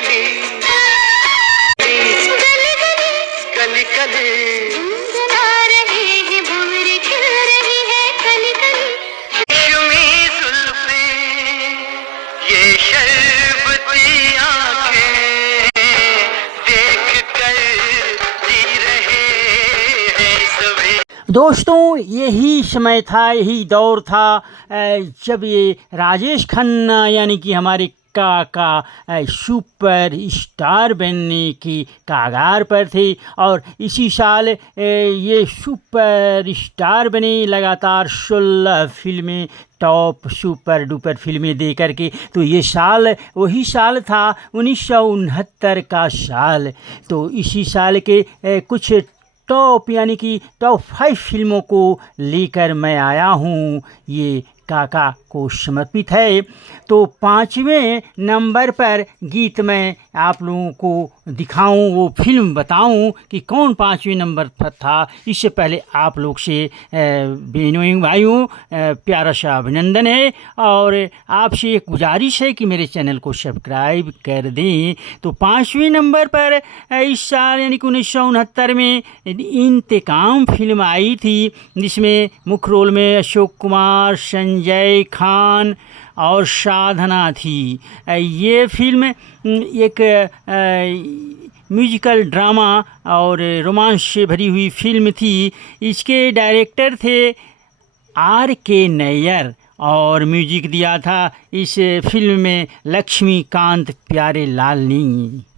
गली कली कली गुनगुना रहे हैं भंवरे खिल रही है कली कली रेशमी जुल्फे ये शर्बती आंखें देख कर जी रहे हैं सभी। दोस्तों, यही समय था, यही दौर था जब ये राजेश खन्ना यानी कि हमारे काका सुपर स्टार बनने की कगार पर थे और इसी साल ये सुपर स्टार बने। लगातार 16 फिल्में टॉप सुपर डुपर फिल्में दे करके। तो ये साल वही साल था 1969 का साल। तो इसी साल के कुछ टॉप यानी कि टॉप 5 फिल्मों को लेकर मैं आया हूँ। ये काका को समर्पित है। तो 5वें नंबर पर गीत मैं आप लोगों को दिखाऊं, वो फिल्म बताऊं कि कौन 5वें नंबर पर था। इससे पहले आप लोग से बेनोइंग भाइयों प्यारा सा अभिनंदन है और आपसे एक गुजारिश है कि मेरे चैनल को सब्सक्राइब कर दें। तो 5वें नंबर पर इस साल यानी कि 1969 में इंतकाम फिल्म आई थी, जिसमें मुख्य रोल में अशोक कुमार, संजय खान और साधना थी। ये फिल्म एक म्यूजिकल ड्रामा और रोमांस से भरी हुई फिल्म थी। इसके डायरेक्टर थे R.K. नैयर और म्यूजिक दिया था इस फिल्म में लक्ष्मीकांत प्यारेलाल ने।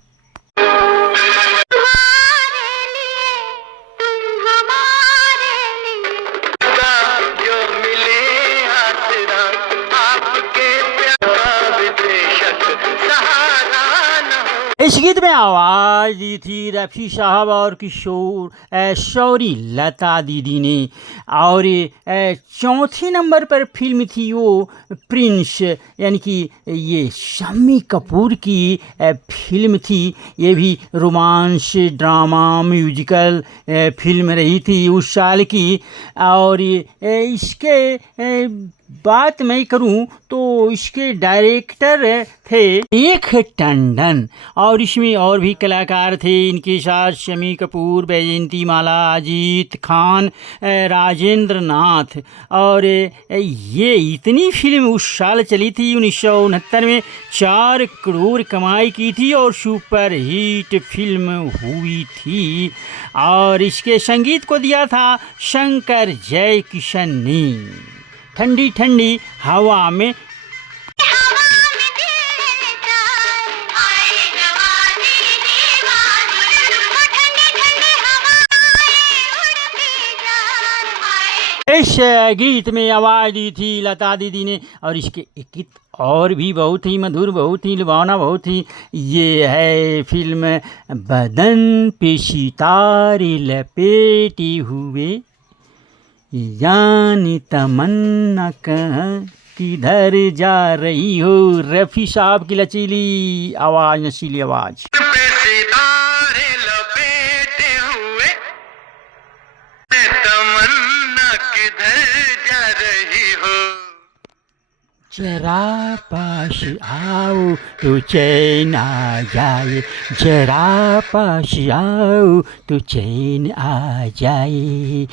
इस गीत में आवाज़ दी थी रफ़ी साहब और किशोर शौरी लता दीदी ने। और चौथे नंबर पर फिल्म थी वो प्रिंस, यानी कि ये शम्मी कपूर की फिल्म थी। ये भी रोमांस ड्रामा म्यूजिकल फिल्म रही थी उस साल की। और इसके बात मैं करूं तो इसके डायरेक्टर थे एक टंडन और इसमें और भी कलाकार थे इनके साथ शम्मी कपूर, बैजयंती माला, अजीत खान, राजेंद्र नाथ। और ये इतनी फिल्म उस साल चली थी 1969 में, 4 करोड़ कमाई की थी और सुपर हिट फिल्म हुई थी। और इसके संगीत को दिया था शंकर जयकिशन ने। ठंडी ठंडी हवा में इस गीत में आवाज़ दी थी लता दीदी ने। और इसके गीत और भी बहुत ही मधुर, बहुत ही लुभावना, बहुत ही। ये है फिल्म बदन पे सितारे लपेटे हुए, जानी तमन्ना किधर जा रही हो। रफ़ी साहब की लचीली आवाज़, नशीली आवाज़। सितारे लपेटे हुए, तमन्ना किधर जा रही हो। जरा पास आओ तो चैन आ जाए, जरा पास आओ तो चैन आ जाए।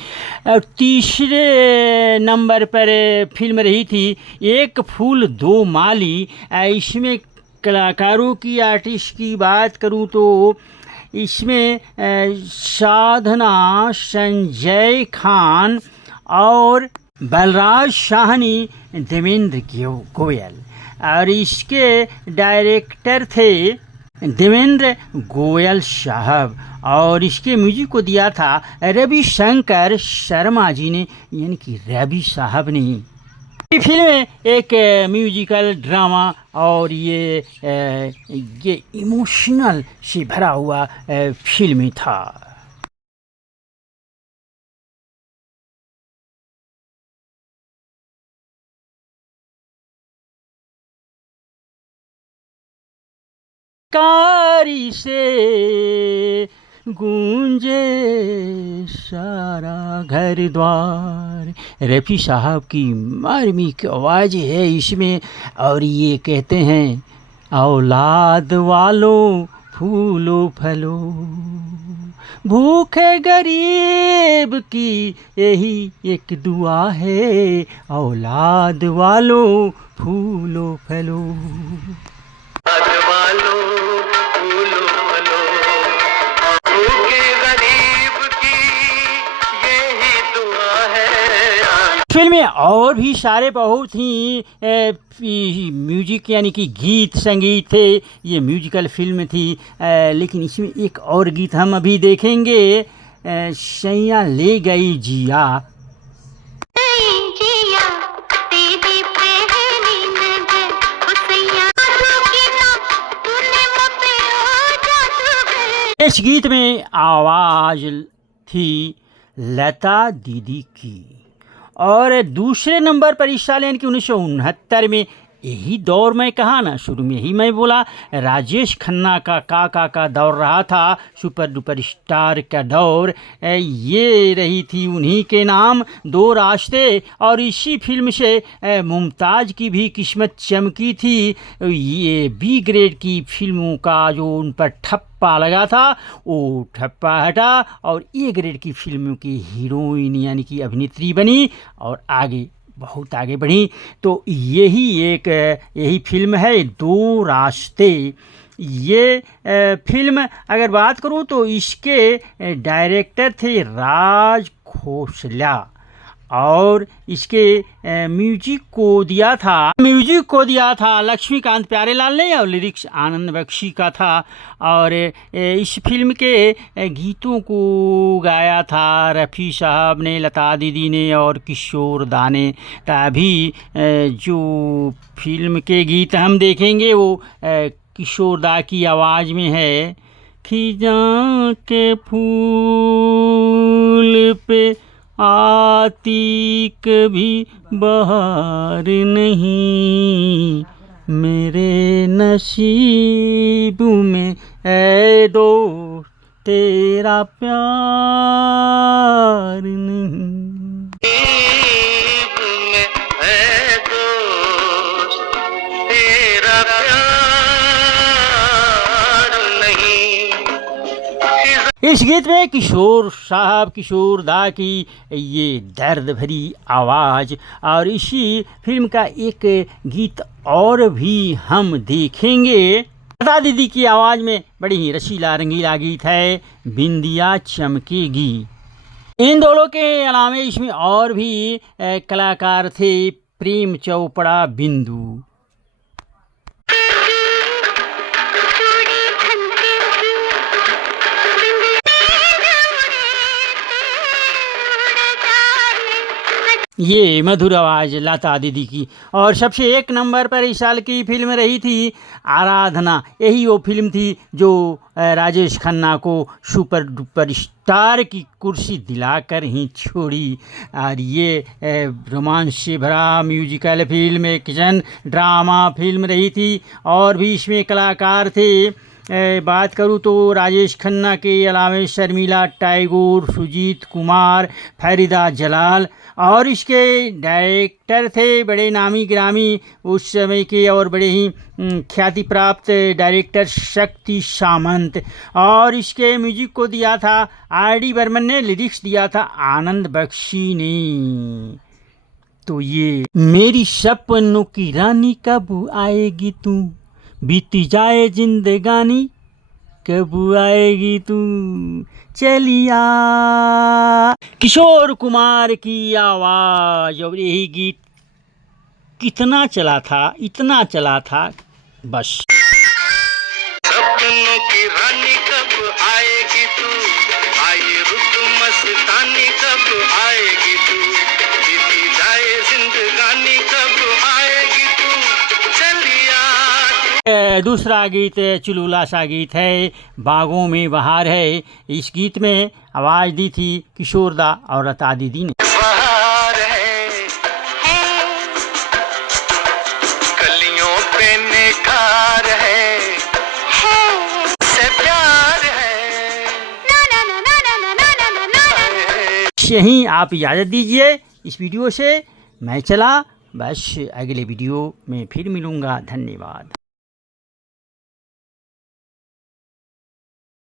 और तीसरे नंबर पर फिल्म रही थी एक फूल दो माली। इसमें कलाकारों की, आर्टिस्ट की बात करूं तो इसमें साधना, संजय खान और बलराज साहनी, देवेंद्र गोयल। और इसके डायरेक्टर थे देवेंद्र गोयल साहब और इसके म्यूजिक को दिया था रविशंकर शर्मा जी ने, यानी कि रवि साहब ने। ये फिल्म एक म्यूजिकल ड्रामा और ये इमोशनल से भरा हुआ फिल्म था। कारी से गूंजे सारा घर द्वार। रफ़ी साहब की मार्मिक आवाज़ है इसमें। और ये कहते हैं औलाद वालों फूलो फलो, भूखे गरीब की यही एक दुआ है, औलाद वालों फूलो फलो। वालो फूलो फलो, भूखे गरीब की यही दुआ है। फिल्म में और भी सारे बहुत ही म्यूजिक यानी कि गीत संगीत थे। ये म्यूजिकल फिल्म थी, लेकिन इसमें एक और गीत हम अभी देखेंगे, सैया ले गई जिया। इस गीत में आवाज थी लता दीदी की। और दूसरे नंबर पर इस साल यानी कि 1969 में, यही दौर में कहा ना, शुरू में ही मैं बोला, राजेश खन्ना का काका का दौर रहा था, सुपर डुपर स्टार का दौर। ये रही थी उन्हीं के नाम दो रास्ते। और इसी फिल्म से मुमताज़ की भी किस्मत चमकी थी। ये बी ग्रेड की फिल्मों का जो उन पर ठप्पा लगा था, वो ठप्पा हटा और ए ग्रेड की फिल्मों की हीरोइन यानी कि अभिनेत्री बनी और आगे बहुत आगे बढ़ी। तो यही फिल्म है दो रास्ते। ये फिल्म अगर बात करूं तो इसके डायरेक्टर थे राज खोसला और इसके म्यूजिक को दिया था लक्ष्मीकांत प्यारेलाल ने और लिरिक्स आनंद बख्शी का था। और इस फिल्म के गीतों को गाया था रफ़ी साहब ने, लता दीदी ने और किशोर दा ने। तभी जो फिल्म के गीत हम देखेंगे वो किशोर दा की आवाज़ में है। खिजां के फूल पे आती कभी बहार नहीं, मेरे नसीब में ऐ दोस्त तेरा प्यार नहीं। इस गीत में किशोर दा की ये दर्द भरी आवाज़। और इसी फिल्म का एक गीत और भी हम देखेंगे, लता दीदी की आवाज़ में, बड़ी ही रसीला रंगीला गीत है बिंदिया चमकेगी। इन दोनों के अलावा इसमें और भी कलाकार थे, प्रेम चोपड़ा, बिंदु। ये मधुर आवाज़ लता दीदी की। और सबसे एक नंबर पर इस साल की फिल्म रही थी आराधना। यही वो फिल्म थी जो राजेश खन्ना को सुपर डुपर स्टार की कुर्सी दिलाकर ही छोड़ी। और ये रोमांस से भरा musical film, action drama film रही थी। और भी इसमें कलाकार थे, बात करूँ तो राजेश खन्ना के अलावा शर्मिला टैगोर, सुजीत कुमार, फरीदा जलाल। और इसके डायरेक्टर थे बड़े नामी गिरामी उस समय के और बड़े ही ख्याति प्राप्त डायरेक्टर शक्ति सामंत। और इसके म्यूजिक को दिया था R.D. बर्मन ने, लिरिक्स दिया था आनंद बख्शी ने। तो ये मेरी सपनों की रानी कब आएगी तू, बीती जाए जिंदगानी कब आएगी तू चलिया। किशोर कुमार की आवाज़। और यही गीत कितना चला था, इतना चला था बस। सपनों की रानी कब आएगी तू, आए रुत मस्तानी कब आएगी तू, बीती जाए जिंदगानी कब आएगी तू चलिया। दूसरा गीत चुलबुला सा गीत है बागों में बहार है। इस गीत में आवाज़ दी थी किशोर दा और लता दीदी ने। बहार है, कलियों पे निखार है, से प्यार है, यहीं आप इजाज़त दीजिए इस वीडियो से। मैं चला, बस अगले वीडियो में फिर मिलूँगा। धन्यवाद।